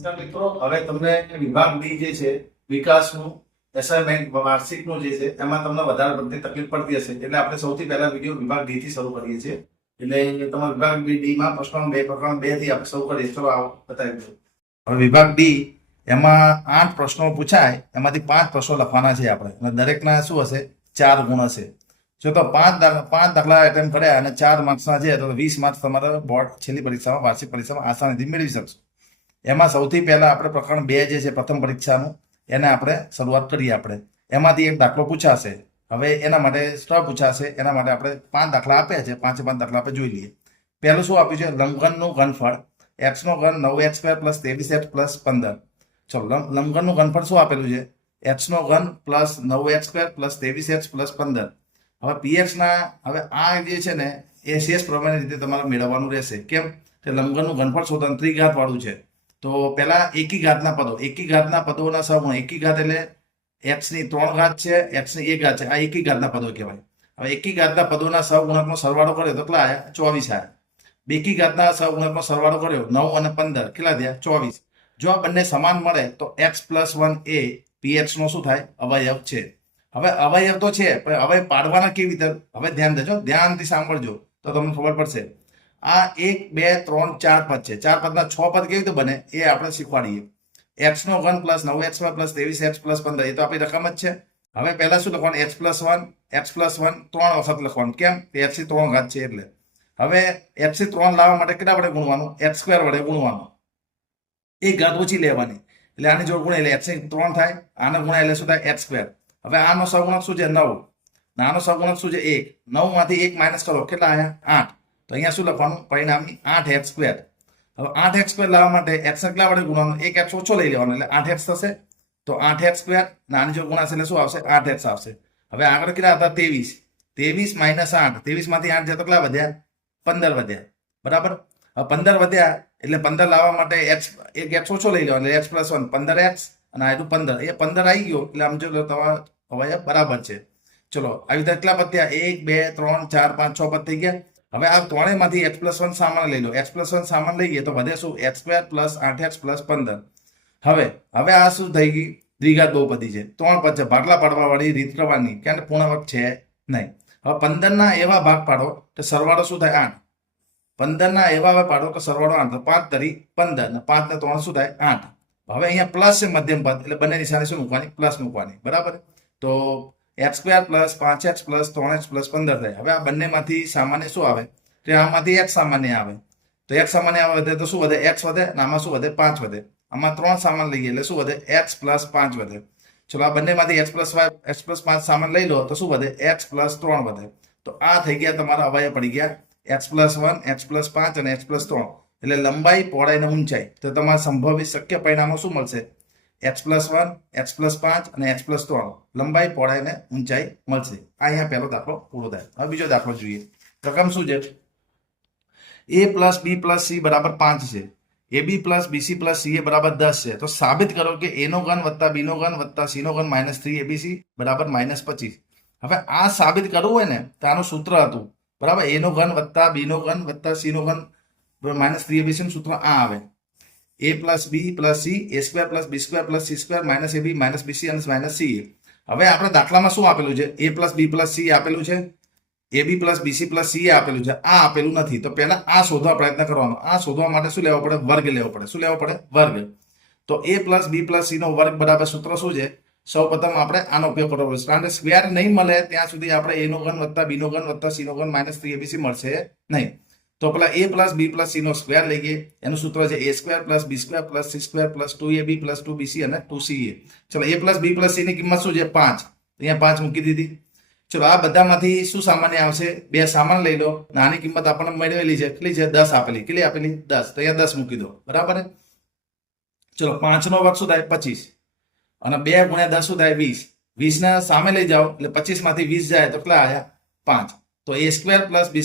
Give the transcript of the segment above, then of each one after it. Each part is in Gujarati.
નમસ્કાર મિત્રો, હવે તમને વિભાગ ડી જે છે વિકાસનું એસાઇનમેન્ટ વાર્ષિકનું જે છે એમાં તમને વધારે પડતી તકલીફ પડતી હશે, એટલે આપણે સૌથી પહેલા વિડીયો વિભાગ ડી થી શરૂ કરીએ છીએ. એટલે તમારા વિભાગ ડી માં પ્રકરણ 2 થી આપણે શરૂ કરીએ. ચલો આવો બતાવી દો. હવે વિભાગ ડી એમાં 8 પ્રશ્નો પૂછાય, એમાંથી 5 પ્રશ્નો લખવાના છે આપણે, અને દરેકના શું હશે 4 ગુણ હશે. જો તો 5 દાખલા એટેમ્પ કર્યા અને 4 માર્ક્સના છે તો 20 માર્ક્સ તમારા બોર્ડ છેલ્લી પરીક્ષામાં વાર્ષિક પરીક્ષામાં આસાનીથી મેળવી શકશો. એમાં સૌથી પહેલા આપણે પ્રકરણ 2 જે છે પ્રથમ પરીક્ષાનું એને આપણે શરૂઆત કરીએ. આપણે એમાંથી એક દાખલો પૂછાશે. હવે એના માટે સ્ટોપ પૂછાશે, એના માટે આપણે 5 દાખલા આપ્યા છે. 5 દાખલા આપણે જોઈ લઈએ. પહેલું શું આપ્યું છે? લંબઘનનું ઘનફળ x નો ઘન 9x² + 23x + 15. ચલો લંબઘનનું ઘનફળ શું આપેલું છે? x નો ઘન પ્લસ 9x² + 23x + 15. હવે px ના હવે આ જે છે ને એ શેષ પ્રમાણે રીતે તમારે મેળવવાનું રહેશે. કેમ? કે લંબઘનનું ઘનફળ શોધવાનું ત્રિઘાત વાળું છે. તો પેલા એકી ઘાતના પદોના સહગુણ. એકી ઘાત એટલે x ની 3 ઘાત છે, x ની 1 ઘાત છે. આ એકી ઘાતના પદો કહેવાય. હવે એકી ઘાતના પદોના સહગુણકનો સરવાળો કર્યો તો કેટલા આવ્યા? 24 આવ્યા. બેકી ઘાતના સહગુણકનો સરવાળો કર્યો 9 અને 15 કેટલા થયા? 24. જો આ બંને સમાન મળે તો x + 1 એ px નો શું થાય? અવયવ છે. હવે અવયવ તો છે, પણ હવે પાડવાના કેવી રીતે? હવે ધ્યાન દેજો, ધ્યાનથી સાંભળજો તો તમને ખબર પડશે. આ 1 2 3 4 પદ છે. 4 પદના 6 પદ કેવી રીતે બને એ આપણે શીખવાડીએ. x નો ઘન પ્લસ 9x² + 23x + 15 એ તો આપણી રકમ જ છે. હવે પહેલા શું લખવાનું? x + 1 3 વખત લખવાનું. કેમ? x ની 3 ઘાત છે એટલે. હવે x ની 3 લાવવા માટે કેટલા વડે ગુણવાનું? x² વડે ગુણવાનું. એક ઘાત ઓછી લેવાની એટલે આની જોડ ગુણે એટલે x ની 3 થાય. આને ગુણ્યા એટલે શું થાય? x². હવે આનો સહગુણક શું છે? 9. આનો સહગુણક શું છે? 1. 9 માંથી 1 માઇનસ કરો કેટલા આવ્યા? 8. તો અહીંયા શું લખવાનું? પરિણામી 8x². હવે 8x² લાવવા માટે x કેટલા વડે ગુણવાનું? 1x ઓછો લઈ લેવાનો એટલે 8x થશે. તો 8x² આની જો ગુણાશે એટલે શું આવશે? 8x આવશે. હવે આગળ કેટલા હતા? 23. 23 - 8. 23 માંથી 8 જતા કેટલા વધ્યા? 15 વધ્યા. બરાબર. હવે 15 વધ્યા એટલે 15 લાવવા માટે એક x ઓછો લઈ લેવાનો એટલે x + 1 15x અને આ 15. એ 15 આવી ગયો એટલે આમ જો તમારા અવયવ બરાબર છે. ચલો આવી રીતે કેટલા પદ થયા? 1 2 3 4 5 6 પદ થઈ ગયા. હવે આ ત્રણેયમાંથી x + 1 સામાન્ય લઈ લો. x + 1 સામાન્ય લઈએ તો વધે શું? x² + 8x + 15. હવે આ શું થઈ ગઈ? દ્વિઘાત બહુપદી છે. 3 પદ છે. ભાગલા પાડવા વાળી રીત કરવાની, કારણ કે પૂર્ણાંક છે નહીં. હવે 15 ના એવા ભાગ પાડો તો સરવાળો શું થાય? 8. 15 ના એવા પાડો તો સરવાળો 8. 5 તરી 15 અને 5 ને 3 શું થાય? 8. હવે અહીંયા પ્લસ છે મધ્યમ પદ એટલે બંને નિશાની શું મૂકવાની? પ્લસ મૂકવાની. બરાબર. તો x² + 5x + 3x + 15 થાય. હવે આ બંનેમાંથી સામાન્ય શું આવે? તો આમાંથી x સામાન્ય આવે. તો x સામાન્ય વધે તો શું વધે? x વધે. અને આમાં શું વધે? 5 વધે. આમાં 3 સામાન્ય લઈએ એટલે શું વધે? x + 5 વધે. ચલો આ બંનેમાંથી x + 5 સામાન્ય લઈ લો તો શું વધે? x + 3 વધે. તો આ થઈ ગયા તમારા અવયવ પડી ગયા x + 1 x + 5 અને x + 3. એટલે લંબાઈ, પહોળાઈ અને ઊંચાઈ. તો તમારા સંભવિત શક્ય પરિણામો શું મળશે? x + 1 x + 5 અને x + 3. લંબાઈ, પહોળાઈ અને ઊંચાઈ મળશે. આ અહીંયા પહેલો દાખલો પૂરો થાય. હવે બીજો દાખલો જોઈએ. રકમ શું છે? a + b + c = 5 છે. ab + bc + ca = 10 છે. તો સાબિત કરો કે a નો ઘન + b નો ઘન + c નો ઘન -3abc = -25. હવે આ સાબિત કરવું હોય ને તો આનું સૂત્ર હતું. બરાબર. a નો ઘન + b નો ઘન + c નો ઘન -3abc નું સૂત્ર આ આવે. a + b + c a² + b² + c² - ab - bc અને -ca. હવે આપણે દાખલામાં શું આપેલું છે? a + b + c આપેલું છે. ab + bc + ca આપેલું છે. આ આપેલું નથી. તો પહેલા આ શોધવા પ્રયત્ન કરવાનો. આ શોધવા માટે શું લેવો પડે? વર્ગ લેવો પડે. શું લેવો પડે? વર્ગ. તો a + b + c નો વર્ગ બરાબર સૂત્ર શું છે? સૌપ્રથમ આપણે આનો ઉપયોગ કરવો પડશે. કારણ કે સ્ક્વેર નહીં મળે ત્યાં સુધી આપણે a નો ઘન + b નો ઘન + c નો ઘન -3abc મળશે નહીં. તો પેલા a + b + c no square લઈએ. એનું સૂત્ર છે a² + b² + c² + 2ab + 2bc અને 2ca. ચલો a + b + c ની કિંમત શું છે? 5. અહીંયા 5 મૂકી દીધી. ચલો આ બધામાંથી શું સામાન્ય આવશે? 2 સામાન્ય લઈ લો. આની કિંમત આપણને મેળવેલી છે. કેટલી છે? 10 આપેલી. કેટલી આપેલી? 10. તો અહીંયા 10 મૂકી દો. બરાબર. ચલો 5 નો વર્ગ શું થાય? 25. અને 2 × 10 શું થાય? 20. 20 ના સામે લઈ જાઓ એટલે 25 માંથી 20 જાય તો કેટલા આવ્યા? 5. તો a² + b²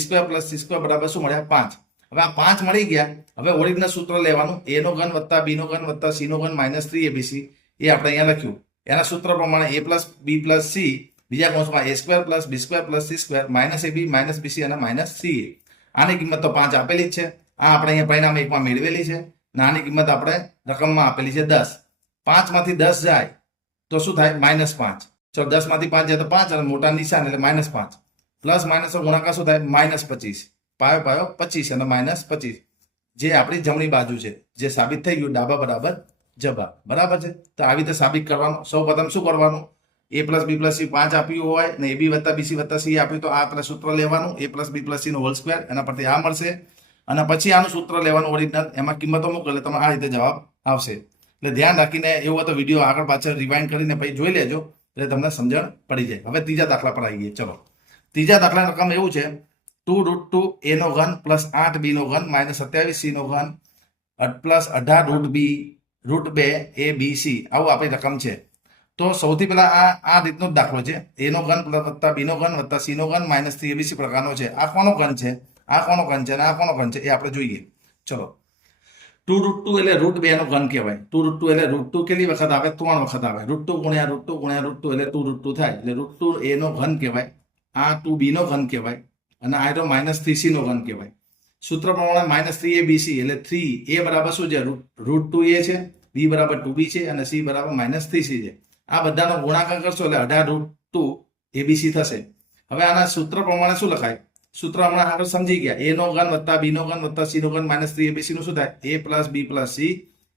+ c² બરાબર શું મળ્યા? 5. હવે આ 5 મળી ગયા. હવે ઓરિજિનલ સૂત્ર લેવાનું. a નો ઘન + b નો ઘન + c નો ઘન -3abc. એ આપણે અહીંયા લખ્યું. એના સૂત્ર પ્રમાણે a + b + c બીજા કૌંસમાં a² + b² + c² -ab -bc અને -ca. આની કિંમત તો 5 આપેલી જ છે. આ આપણે અહીંયા પરિણામ 1 માં મેળવેલી છે. નાની કિંમત આપણે રકમમાં આપેલી છે 10. 5 માંથી 10 જાય તો શું થાય? -5. ચલો 10 માંથી 5 જાય તો 5 અને મોટા નિશાન એટલે -5. પ્લસ માઇનસ ગુણાકાર શું થાય? -25. પાયો પાયો 25 અને -25 જે આપણી જમણી બાજુ છે, જે સાબિત થઈ ગયું ડાબા બરાબર જવાબ. બરાબર છે. તો આવી રીતે સાબિત કરવાનું. સૌ પ્રથમ શું કરવાનું? a + b + c 5 આપ્યું હોય ને ab + bc + c આપ્યું તો આ આપણે સૂત્ર લેવાનું a + b + c no whole square, એના પરથી આ મળશે અને પછી આનું સૂત્ર લેવાનું ઓરિજિનલ, એમાં કિંમતો મૂકો એટલે તમે આ રીતે જવાબ આવશે. એટલે ધ્યાન રાખીને એવું હોય તો વિડીયો આગળ પાછળ રિવાઇન્ડ કરીને પછી જોઈ લેજો એટલે તમને સમજણ પડી જાય. હવે ત્રીજા દાખલા પર આવી ગઈએ. ચલો ત્રીજા દાખલાની રકમ એવું છે 2√2 a નો ઘન + 8b નો ઘન - 27c નો ઘન + 18√b √2 abc આવું આપણી રકમ છે. તો સૌથી પહેલા આ રીતનો જ દાખલો છે. a નો ઘન + b નો ઘન + c નો ઘન - 3abc પ્રકારનો છે. આ કોનો ઘન છે? આ કોનો ઘન છે અને આ કોનો ઘન છે એ આપણે જોઈએ. ચલો 2√2 એટલે √2 નો ઘન કહેવાય. 2√2 એટલે √2 કેટલી વખત આવે? 3 વખત આવે. √2 × √2 × √2 એટલે 2√2 થાય. એટલે √2 a નો ઘન કહેવાય, આ 2b નો ઘન કહેવાય અને આ -3c નો ઘન કહેવાય. સૂત્ર પ્રમાણે -3abc એટલે 3a બરાબર શું છે? √2a છે, b બરાબર 2b છે અને c બરાબર -3c છે. આ બધાનો ગુણાકાર કરશો એટલે 18√2 abc થશે. હવે આના સૂત્ર પ્રમાણે શું લખાય? સૂત્ર હમણાં આપણે સમજી ગયા. a નો ઘન + b નો ઘન + c નો ઘન -3abc નું શું થાય? a + b + c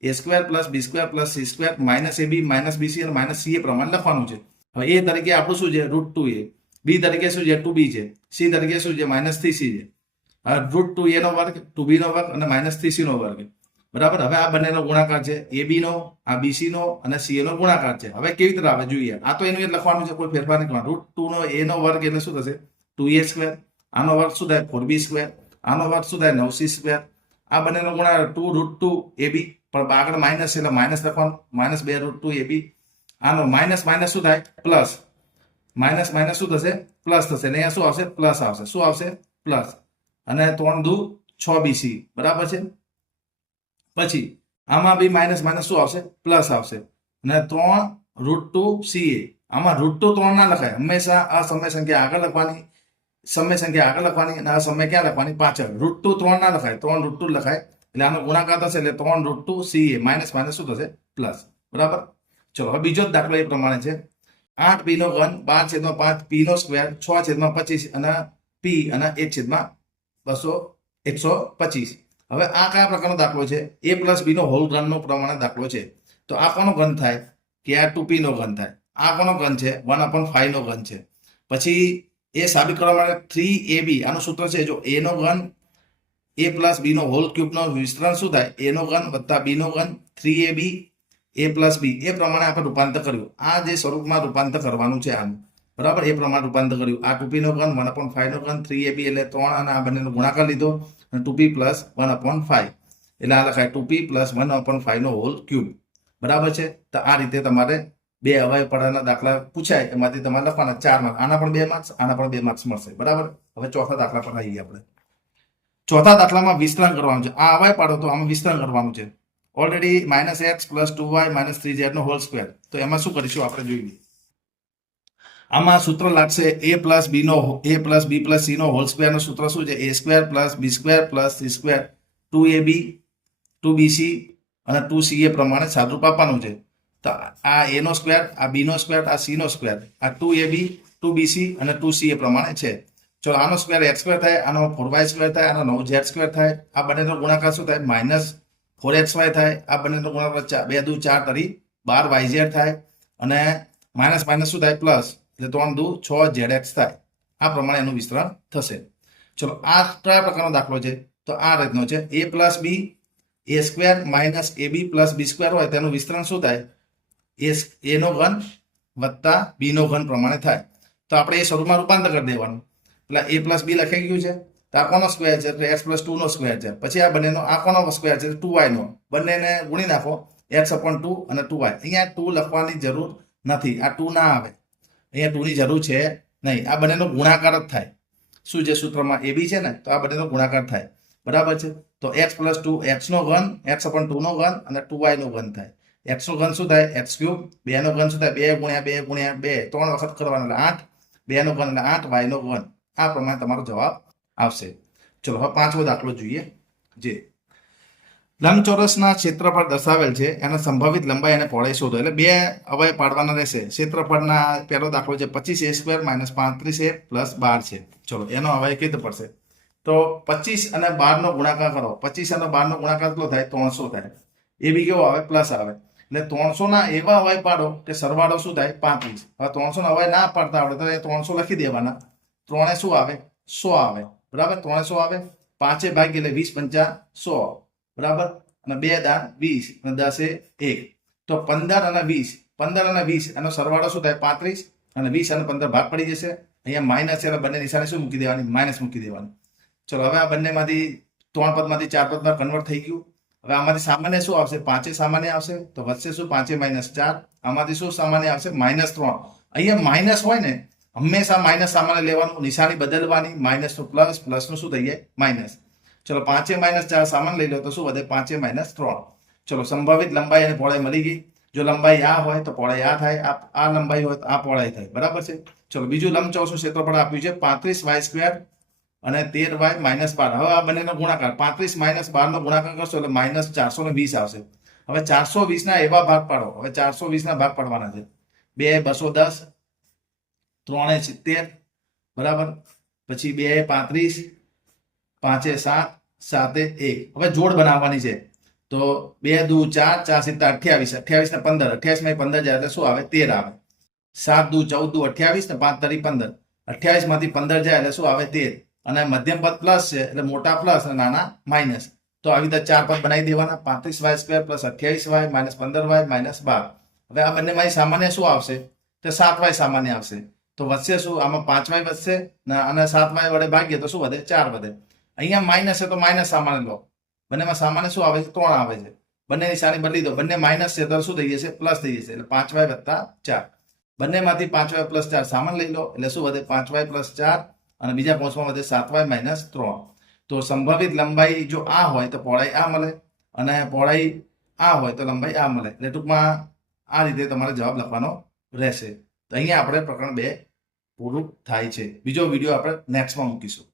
a² + b² + c² -ab -bc અને -ca પ્રમાણે લખવાનું છે. હવે a તરીકે આપણું શું છે? √2a. b તરીકે શું છે? 2b છે. c તરીકે શું છે? -3c છે. હવે √2a નો વર્ગ, 2b નો વર્ગ અને -3c નો વર્ગ. બરાબર. હવે આ બંનેનો ગુણાકાર છે. ab નો, આ bc નો અને ca નો ગુણાકાર છે. હવે કેવી રીતે આવે જોઈએ? આ તો એનું જ લખવાનું છે, કોઈ ફેરફાર નહીં કરવાનો. √2 નો a નો વર્ગ એટલે શું થશે? 2a². આનો વર્ગ શું થાય? 4b². આનો વર્ગ શું થાય? 9c². આ બંનેનો ગુણાકાર 2√2ab, પણ આગળ માઇનસ એટલે માઇનસ લખવાનું, -2√2ab. આનો માઇનસ માઇનસ શું થાય? પ્લસ. માઇનસ માઇનસ શું થશે? પ્લસ થશે. એટલે અહીંયા શું આવશે? પ્લસ આવશે. શું આવશે? પ્લસ. અને 3 દુ 6bc. બરાબર છે. પછી આમાં બી માઇનસ માઇનસ શું આવશે? પ્લસ આવશે. અને 3√2ca. આમાં √2 3 ના લખાય. હંમેશા અસમય સંખ્યા આગળ લખવાની, સમય સંખ્યા આગળ લખવાની અને અસમય ક્યાં લખવાની? પાછળ. √2 3 ના લખાય, 3√2 લખાય. એટલે આનો ગુણાકાર થશે એટલે 3√2ca. માઇનસ માઇનસ શું થશે? પ્લસ. બરાબર. ચલો હવે બીજો જ દાખલો એ પ્રમાણે છે. 8b નો ઘન 12/5 p નો સ્ક્વેર 6/25 અને p અને 1/125. હવે આ કયા પ્રકારનો દાખલો છે? a + b નો હોલ ઘનનો પ્રમાણે દાખલો છે. તો આ કોનો ઘન થાય? કે આ 2p નો ઘન થાય. આ કોનો ઘન છે? 1/5 નો ઘન છે. પછી એ સાબિત કરવા માટે 3ab આનું સૂત્ર છે. જો a નો ઘન a + b નો હોલ ક્યુબ નો વિસ્તરણ શું થાય? a નો ઘન + b નો ઘન 3ab a + b એ પ્રમાણે આપણે રૂપાંતર કર્યું. આ જે સ્વરૂપમાં રૂપાંતર કરવાનું છે આનું. બરાબર. એ પ્રમાણે રૂપાંતર કર્યું. આ 2p નો ઘન 1/5 નો ઘન 3ab એટલે 3 અને આ બંનેનો ગુણાકાર લીધો અને 2p + 1/5 એટલે આ લખાય 2p + 1/5 નો હોલ ક્યુબ. બરાબર છે. તો આ રીતે તમારે બે અવયવ પડાના દાખલા પૂછાય એમાંથી તમારે લખવાના 4 માર્ક. આના પણ 2 માર્ક્સ, આના પણ 2 માર્ક્સ મળશે. બરાબર. હવે ચોથા દાખલા પર આવીએ આપણે. ચોથા દાખલામાં વિસ્તરણ કરવાનું છે. આ અવયવ પાડો તો આમાં વિસ્તરણ કરવાનું છે. ઓલરેડી -x + 2y - 3z નો હોલ સ્ક્વેર. તો એમાં શું કરીશું આપણે જોઈએ. આમાં સૂત્ર લાગશે a + b + c no whole square નું સૂત્ર શું છે? a² + b² + c², 2ab 2bc અને 2ca પ્રમાણે સાદુરૂપ આપવાનું છે. તો આ a નો સ્ક્વેર, આ b નો સ્ક્વેર, આ c નો સ્ક્વેર, આ 2ab 2bc અને 2ca પ્રમાણે છે. ચલો આનો સ્ક્વેર x² થાય, આનો 4y² થાય, આનો 9z² થાય. આ બંનેનો ગુણાકાર શું થાય? -4xy થાય. આ બંનેનો ગુણાકાર 2 દુ 4 તરી 12yz થાય અને માઇનસ માઇનસ શું થાય? પ્લસ. એટલે 3 દુ 6zx થાય. આ પ્રમાણે એનું વિસ્તરણ થશે. ચલો આ કયા પ્રકારનો દાખલો છે? તો આ રીતનો છે. a + b a² - ab + b² હોય તેનું વિસ્તરણ શું થાય? a નો ઘન + b નો ઘન પ્રમાણે થાય. તો આપણે એ સ્વરૂપમાં રૂપાંતર કરી દેવાનું. એટલે a + b લખાઈ ગયું છે. તો આ કોનો સ્ક્વેર છે? એટલે x + 2 નો સ્ક્વેર છે. પછી આ બંનેનો આ કોનો સ્ક્વેર છે? 2y નો. બંનેને ગુણી નાખો, x/2 અને 2y. અહીંયા 2 લખવાની જરૂર નથી. આ 2 ના આવે. અહીંયા 2 ની જરૂર છે નહીં. આ બંનેનો ગુણાકાર જ થાય. શું છે સૂત્રમાં? ab છે ને, તો આ બંનેનો ગુણાકાર થાય. બરાબર છે. તો x + 2 x નો ઘન, x/2 નો ઘન અને 2y નો ઘન થાય. x નો ઘન શું થાય? x3. 2 નો ઘન શું થાય? 2 × 2 × 2 3 વખત કરવાનો એટલે 8. 2 નો ઘન એટલે 8, y નો ઘન. આ પ્રમાણે તમારો જવાબ આવશે. ચલો હવે પાંચમો દાખલો જોઈએ. જે લંબચોરસના ક્ષેત્રફળ દર્શાવેલ છે એના સંભવિત લંબાઈ અને પહોળાઈ શોધો. એટલે બે અવયવ પાડવાના રહેશે. ક્ષેત્રફળના પહેલો દાખલો છે 25a² - 35a + 12 છે. ચલો એનો અવયવ કેવી રીતે પડશે? તો 25 અને 12 નો ગુણાકાર કરો. 25 અને 12 નો ગુણાકાર કેટલો થાય? 300 થાય. એ બી કેવો આવે? પ્લસ આવે. એટલે 300 ના એવા અવયવ પાડો કે સરવાળો શું થાય? 35. હવે 300 ના અવયવ ના પાડતા આવડે તો એ 300 લખી દેવાના. 3 શું આવે? 100 આવે. બરાબર? 3 શું આવે? 5 ભાગી એટલે 20 × 5 = 100. બરાબર? અને 2 દાન 20 અને 10 એ 1. તો 15 અને 20, 15 અને 20 એનો સરવાળો શું થાય? 35. અને 20 અને 15 ભાગ પડી જશે. અહીંયા માઇનસ એટલે બંને નિશાની શું મૂકી દેવાની? માઇનસ મૂકી દેવાની. ચલો હવે આ બંનેમાંથી 3 પદમાંથી 4 પદમાં કન્વર્ટ થઈ ગયું. હવે આમાંથી સામાન્ય શું આવશે? 5 સામાન્ય આવશે. તો વધશે શું? 5 - 4. આમાંથી શું સામાન્ય આવશે? -3. અહીંયા માઇનસ હોય ને, હંમેશા માઇનસ સામાન્ય લેવાનું, નિશાની બદલવાની. માઇનસ નું પ્લસ, પ્લસ નું શું થઈ જાય? માઇનસ. ચલો 5 - 4 સામાન્ય લઈ લો તો શું વધે? 5 - 3. ચલો સંભવિત લંબાઈ અને પહોળાઈ મળી ગઈ. જો લંબાઈ આ હોય તો પહોળાઈ આ થાય. આ લંબાઈ હોય તો આ પહોળાઈ થાય. બરાબર છે? ચલો બીજું લંબચોરસનું ક્ષેત્રફળ આપ્યું છે 35y² અને 13y - 12. હવે આ બંનેનો ગુણાકાર 35 - 12 નો ગુણાકાર કરશો એટલે -420 આવશે. હવે 420 ના એવા ભાગ પાડો. હવે 420 ના ભાગ પાડવાના છે. 2 210, 3 70. બરાબર? પછી 2 35, 5 7, 7 1. હવે જોડ બનાવવાની છે. તો 2 દુ 4, 4 7 28, 28 ને 15, 28 માં 15 જાય એટલે શું આવે? 13 આવે. 7 દુ 14 દુ 28 ને 5 તરી 15, 28 માંથી 15 જાય એટલે શું આવે? 13. અને મધ્યમ પદ પ્લસ છે એટલે મોટા પ્લસ અને નાના માઇનસ. તો આવી રીતે 4 પદ બનાવી દેવાના. 35y² + 28y - 15y - 12. હવે આ બંનેમાંથી સામાન્ય શું આવશે? તો 7y સામાન્ય આવશે. તો વધશે શું? આમાં 5y વધશે અને 7y વડે ભાગીએ તો શું વધે? 4 વધે. અહીંયા માઇનસ છે તો માઇનસ સામાન્ય લો. બંનેમાં સામાન્ય શું આવે છે? 3 આવે છે. બંને નિશાની બદલી દો. બંને માઇનસ છે તો શું થઈ જશે? પ્લસ થઈ જશે. એટલે 5y + 4. બંનેમાંથી 5y + 4 સામાન્ય લઈ લો એટલે શું વધે? 5y + 4. અને બીજા કૌંસમાં વધે 7y - 3. તો સંભવિત લંબાઈ જો આ હોય તો પહોળાઈ આ મળે, અને પહોળાઈ આ હોય તો લંબાઈ આ મળે. એટલે ટૂંકમાં આ રીતે તમારે જવાબ લખવાનો રહેશે. તો અહીંયા આપણે પ્રકરણ 2 પૂરું થાય છે. બીજો વિડીયો આપણે નેક્સ્ટમાં મૂકીશું.